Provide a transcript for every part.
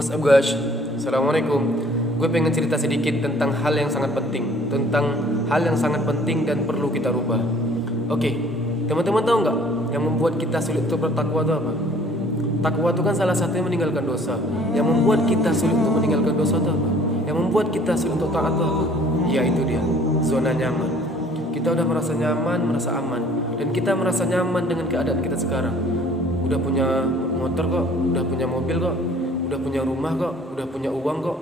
What's up guys, Assalamualaikum. Gue pengen cerita sedikit tentang hal yang sangat penting, dan perlu kita rubah. Oke, teman-teman tahu nggak yang membuat kita sulit untuk bertakwa itu apa? Takwa itu kan salah satunya meninggalkan dosa. Yang membuat kita sulit untuk meninggalkan dosa itu apa? Yang membuat kita sulit untuk taat itu apa? Ya itu dia, zona nyaman. Kita udah merasa nyaman, merasa aman, dan kita merasa nyaman dengan keadaan kita sekarang. Udah punya motor kok, udah punya mobil kok, udah punya rumah kok, udah punya uang kok,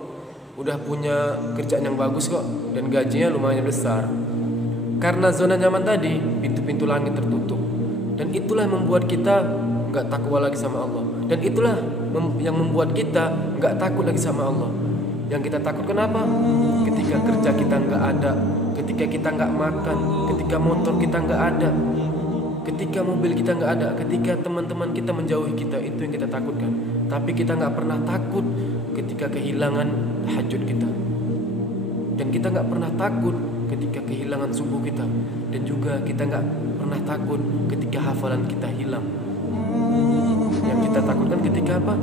udah punya kerjaan yang bagus kok, dan gajinya lumayan besar. Karena zona nyaman tadi, pintu-pintu langit tertutup, dan itulah yang membuat kita nggak takwa lagi sama Allah, dan itulah yang membuat kita nggak takut lagi sama Allah. Yang kita takut kenapa? Ketika kerja kita nggak ada, ketika kita nggak makan, ketika motor kita nggak ada, ketika mobil kita nggak ada, ketika teman-teman kita menjauhi kita, itu yang kita takutkan. Tapi kita nggak pernah takut ketika kehilangan tahajud kita, dan kita nggak pernah takut ketika kehilangan subuh kita, dan juga kita nggak pernah takut ketika hafalan kita hilang. Yang kita takutkan ketika apa?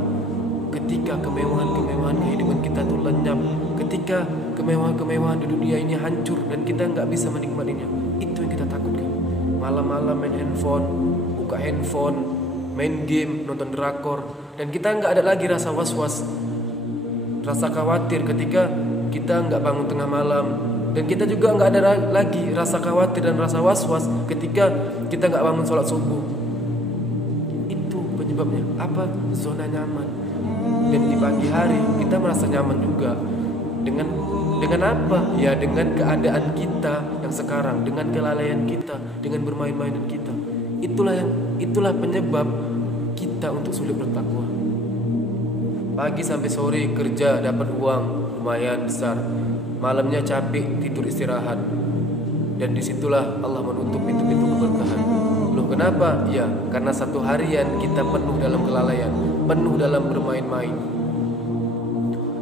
Ketika kemewahan-kemewahan kehidupan kita tuh lenyap, ketika kemewahan-kemewahan di dunia ini hancur dan kita nggak bisa menikmatinya. Itu yang kita takutkan. Malam-malam main handphone, buka handphone, main game, nonton drakor, dan kita nggak ada lagi rasa was-was, rasa khawatir ketika kita nggak bangun tengah malam, dan kita juga nggak ada lagi rasa khawatir dan rasa was-was ketika kita nggak bangun sholat subuh. Itu penyebabnya apa? Zona nyaman. Dan di pagi hari kita merasa nyaman juga dengan apa? Ya dengan keadaan kita yang sekarang, dengan kelalaian kita, dengan bermain-mainan kita. Itulah penyebab kita untuk sulit bertakwa. Pagi sampai sore kerja dapat uang lumayan besar, malamnya capek tidur istirahat, dan disitulah Allah menutup pintu-pintu keberkahan. Loh kenapa? Ya karena satu harian kita penuh dalam kelalaian, penuh dalam bermain-main.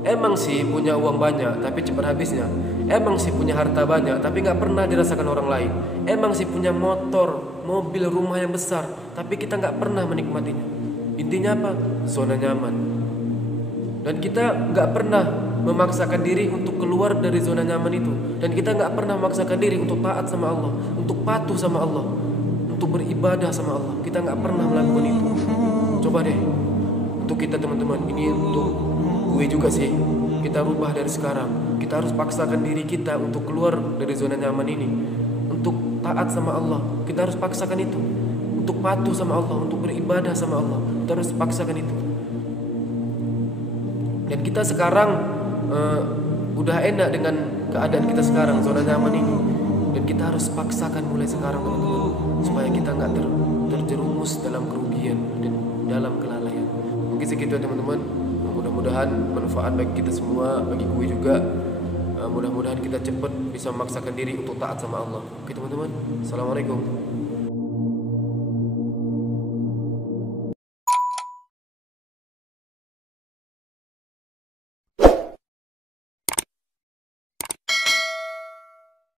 Emang sih punya uang banyak tapi cepat habisnya. Emang sih punya harta banyak tapi gak pernah dirasakan orang lain. Emang sih punya motor, mobil, rumah yang besar tapi kita gak pernah menikmatinya. Intinya apa? Zona nyaman. Dan kita gak pernah memaksakan diri untuk keluar dari zona nyaman itu. Dan kita gak pernah memaksakan diri untuk taat sama Allah, untuk patuh sama Allah, untuk beribadah sama Allah. Kita gak pernah melakukan itu. Coba deh, untuk kita teman-teman, ini untuk gue juga sih, kita rubah dari sekarang. Kita harus paksakan diri kita untuk keluar dari zona nyaman ini, untuk taat sama Allah. Kita harus paksakan itu. Untuk patuh sama Allah, untuk beribadah sama Allah, kita harus paksakan itu. Dan kita sekarang udah enak dengan keadaan kita sekarang, zona nyaman ini. Dan kita harus paksakan mulai sekarang teman-teman, supaya kita nggak terjerumus dalam kerugian dan dalam kelalaian. Mungkin segitu teman-teman. Mudah-mudahan manfaat bagi kita semua, bagi gue juga. Mudah-mudahan kita cepat bisa memaksakan diri untuk taat sama Allah. Oke teman-teman, Assalamualaikum.